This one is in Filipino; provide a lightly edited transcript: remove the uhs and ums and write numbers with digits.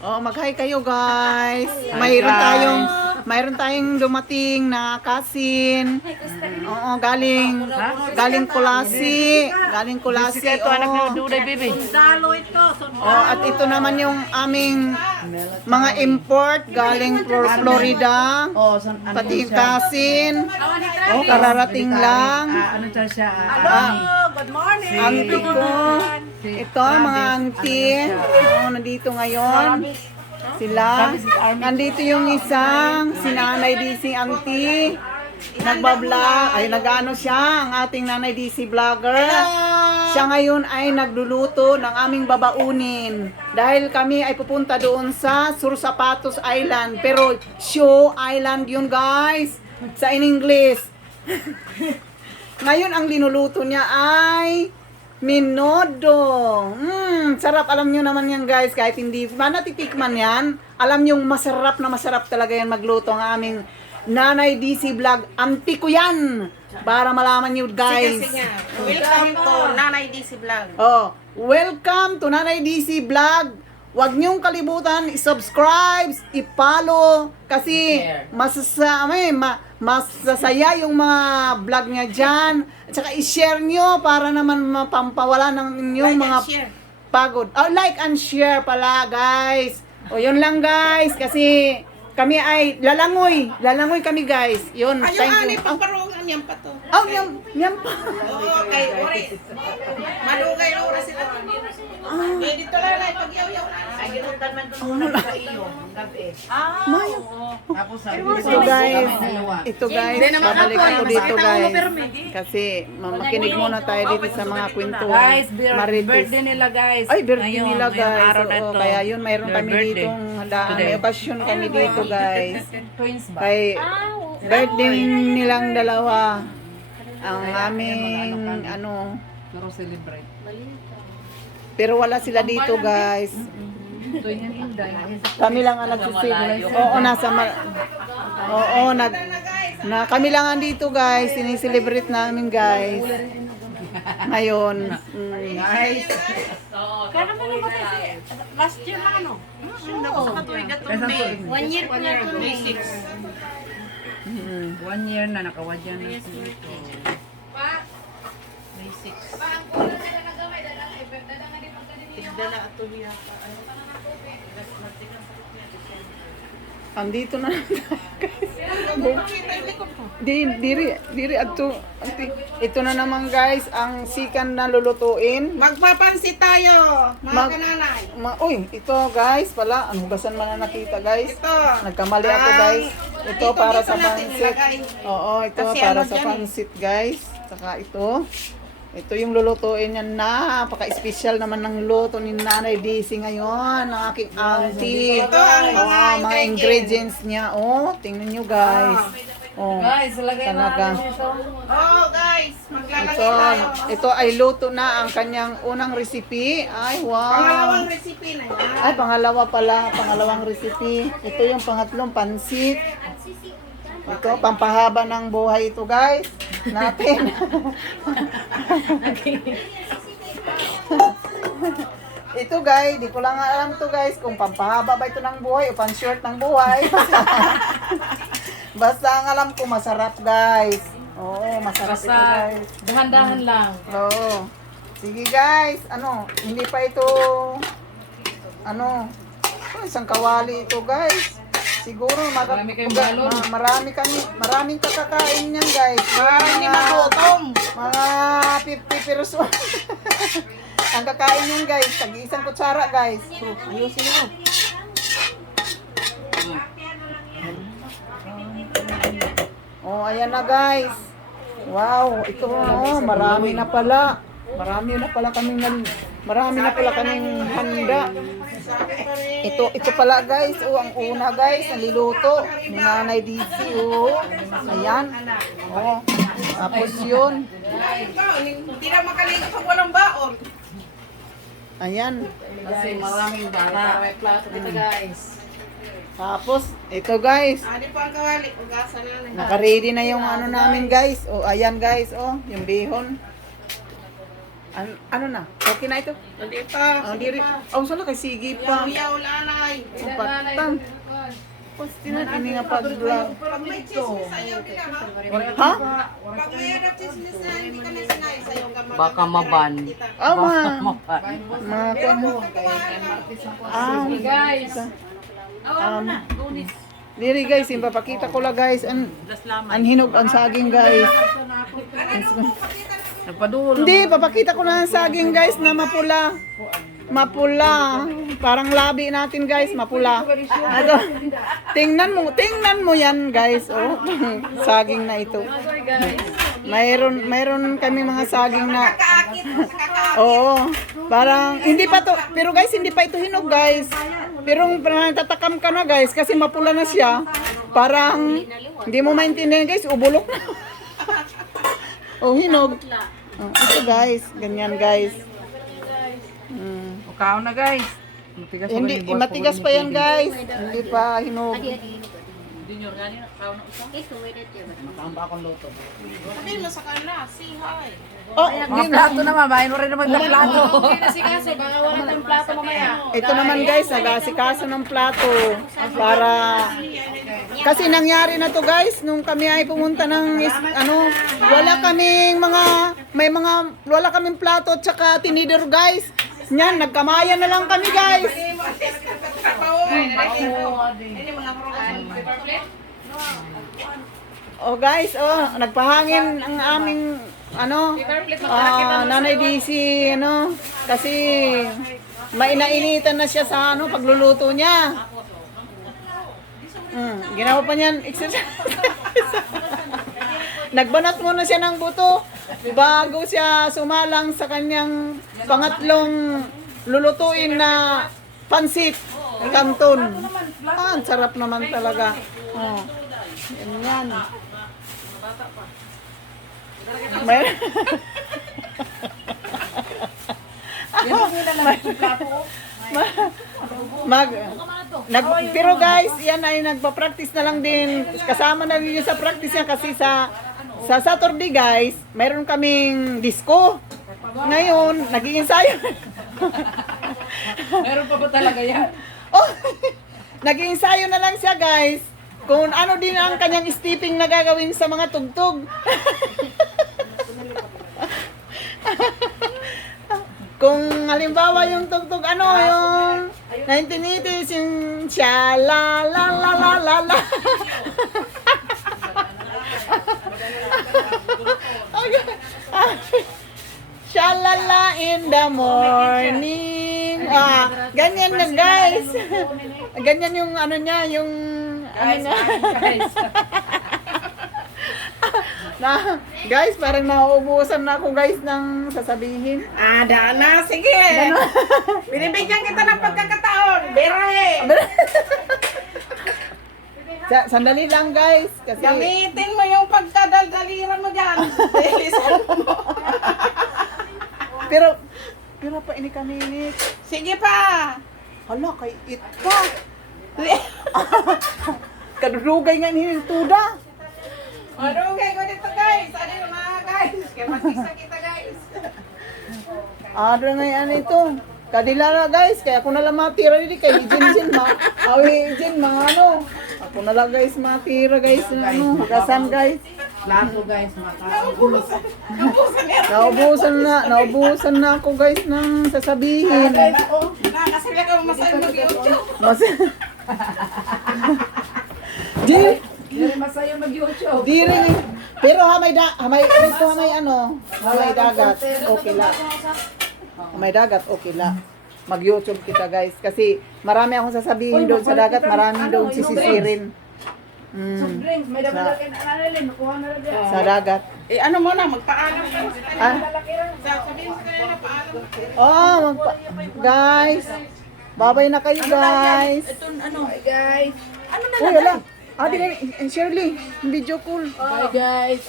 Oh, mag-hi kayo guys. Mayroon tayong dumating na kasin. Oo, galing Kulasi. Galing Kulasi. Oh. Oh, at ito naman yung aming mga import galing Florida. Pati yung kasin. Oh, kararating lang. Ano to siya? Good morning. Auntie ko. Ito, mga auntie. Oh, nandito ngayon. Sila. Nandito yung isang sinanay DC auntie. Nagbablog. Ay, nag-ano siya. Ang ating nanay DC vlogger. Siya ngayon ay nagluluto ng aming babaunin. Dahil kami ay pupunta doon sa Sursapatos Island. Pero Show Island yun guys. Sa in English. Ngayon ang linuluto niya ay minodo. Sarap. Alam nyo naman yan guys. Kahit hindi natitikman yan. Alam nyo masarap na masarap talaga yan magluto ng aming Nanay DC Vlog. Auntie ko yan. Para malaman nyo guys. Welcome to Nanay DC Vlog. Oh, welcome to Nanay DC Vlog. Huwag niyong kalibutan i-subscribe, i-follow kasi masasaya yung mga vlog niya dyan. At saka i-share nyo para naman mapampawala ng inyong mga pagod. Oh, like and share pala guys. O yun lang guys kasi kami ay lalangoy kami guys. Yun, Ayun, thank ani, you. pagparungan yan pa to. Oh, yan pa. Oo, kay Ori. Malugay na oras sila. Eh, dito lang na, pag-yaw-yaw na. Ay, ginutan man doon muna sa iyo. Gabi. Maya. Tapos sabi Ito guys, babalik ako dito guys. Kasi makinig muna tayo dito sa mga kwentuhan. Guys, Marites. birthday nila guys. Ay, birthday Ngayon, nila ngayong guys. araw na Oo, to. kaya yun, mayroon Their kami birthday. ditong handaan. May okasyon kami dito guys. Twins ba? Kay birthday nilang dalawa. Ang aming ano. Pero celebrate. Pero wala sila dito guys. Ito yung Inday. Kami lang ang nagsisigil. Oo, kami lang ang dito guys. Siniselebrate namin guys. Ngayon. Guys. Kaya naman naman last year na ano? Kasang to? 1 year pa na ito. May 6. 1 year na nakawadyan na sila. May 6. Tigdala ato niya pa. Andito na lang tayo, guys. Diri ato. Ito na naman guys ang sikan na lulutuin. Magpapansit tayo, mga kananay. Uy, ito guys pala, ang hugasan man na nakita guys. Ito. Nagkamali ako guys. Ito para sa natin pansit. ilagay. Oo, ito Kasi para ano sa dyan pansit guys. Saka ito. Ito yung lulutuin niya. Napaka-special naman ng luto ni Nanay DC ngayon. Ng aking auntie. Ito ang Mga ingredients niya. Oh, tingnan nyo guys. Oh, Guys, lagay na talaga. natin ito. Oh, guys, maglalagay Ito, tayo. ito ay luto na ang kanyang unang recipe. Ay, wow. Pangalawang recipe na yan. Ay, pangalawa pala. Pangalawang recipe. Ito yung pangatlong pansit. Ito, pampahaba ng buhay ito, guys. Natin. Ito, guys. Di ko lang alam to guys, kung pampahaba ba ito ng buhay o pan-short ng buhay. Basta ang alam ko, masarap, guys. Oo, masarap ito, Basta guys. dahan-dahan lang. Oo. Sige guys, ano, hindi pa ito, ano, isang kawali ito guys. Siguro Marami kayong balon. maraming kakakain niyan guys. Hindi magutom. Mga 50 person. Ang kakain niyan guys, tag-isang kutsara guys. Ayusin mo. Oh, ayan na guys. Wow, ito marami na pala. Marami na pala kaming handa. Ito pala guys, ang una guys, naliluto ni Nanay DC, Ayan. Tapos yun. Hindi na makaligo pag walang baon. Ayan. Kasi maraming bata. May plato dito guys. Tapos, ito guys. Di pa ang kawali, ugasan na na. Naka-ready na yung ano namin guys. Ayan guys, yung bihon. Ano na? Okay na ito? Hindi pa. Ang diri. Oh, sala kay sige pa. Yaw-yaw lanay. Ang patang. Pasti na ini nga pag-vlog. Pag may chismis sa'yo, di ka ha? Ha? Pag may harap chismis na hindi ka na sinay sa'yo ka Baka maban. Ah, mga Maban. mga Guys. diri guys, impapakita ko lang guys ang hinog ang saging guys. Nagpadulo. Hindi, papakita ko na ang saging guys na mapula. Mapula. Parang labi natin guys, mapula. Ito. Tingnan mo yan guys. Oh, saging na ito. Mayroon kami mga saging na oo. Parang hindi pa to, pero guys hindi pa ito hinog guys. Pero parang tatakam ka na guys kasi mapula na siya. Parang hindi mo maintindihan guys, ubulok na. Oh, hinog. Oh, ito guys, ganyan guys. Ukaw na guys. Matigas pa Hindi, rin yung buwas matigas pa yan guys. Hindi pa hinog. Makahamba akong luto. Sabihin mo sa kanila, say hi. Oh, Mga plato naman, bahay mo rin naman ng plato. ito naman guys, nag-aasikaso ng plato para kasi nangyari na to guys nung kami ay pumunta ng wala kaming plato at saka tinidor guys. Yan, nagkamayan na lang kami guys. Ini mga Oh guys, oh, nagpahangin ang aming Nanay DC, kasi mainainitan na siya sa pagluluto niya. Ginawa pa niyan exercise. Nagbanat muna siya ng buto bago siya sumalang sa kanyang pangatlong lulutuin na pansit canton. Ang sarap naman talaga. Oh. Yan. Pero guys, yan ay nagpa-practice na lang din. Kasama na rin yun sa practice niya kasi sa Saturday guys, mayroon kaming disco. Ngayon, nag-iinsayo. Meron pa ba talaga yan? Oh, nag-iinsayo na lang siya guys. Kung ano din ang kanyang stepping na gagawin sa mga tugtog. Kung halimbawa yung tugtog yung 1980s yung sha la la la la la la. Sha la la in the morning. Ganyan na guys. Ganyan yung niya, yung niya. Guys, parang nauubusan na ako guys ng sasabihin. Dana, sige. Binibigyan kita ng pagkakataon. Birahe. Sandali lang guys. Kasi Gamitin mo yung pagkadaldaliran mo dyan. Dilisan mo. pero pa ini kaninit. Sige pa. Hala, kay it pa. Kadudugay nga ni tuda. Madugay ko dito guys. Ano yung mga guys? Kaya masisa kita guys. Adra nga yan ito. Kadilala guys, kaya ako na lang matira dito kay Jin mga Ako na lang guys matira guys na kasan guys. Plato guys, Naubusan na ako guys ng sasabihin. Kasi ka masahin mag-YouTube. Hindi masaya mag-YouTube. Diri. Pero hamay dagat, okay la. May dagat, okay la. Mag-YouTube kita guys. Kasi marami akong sasabihin doon sa dagat. Marami doon sisisirin. Soft drinks, may dapat nakuha na rin. Sa dagat. Ano mo na, magpaalam ka. Sabihin sa kanila, paalam. Guys. Babay na kayo guys. Guys. Uy, ala. Shirley, video call. Bye guys.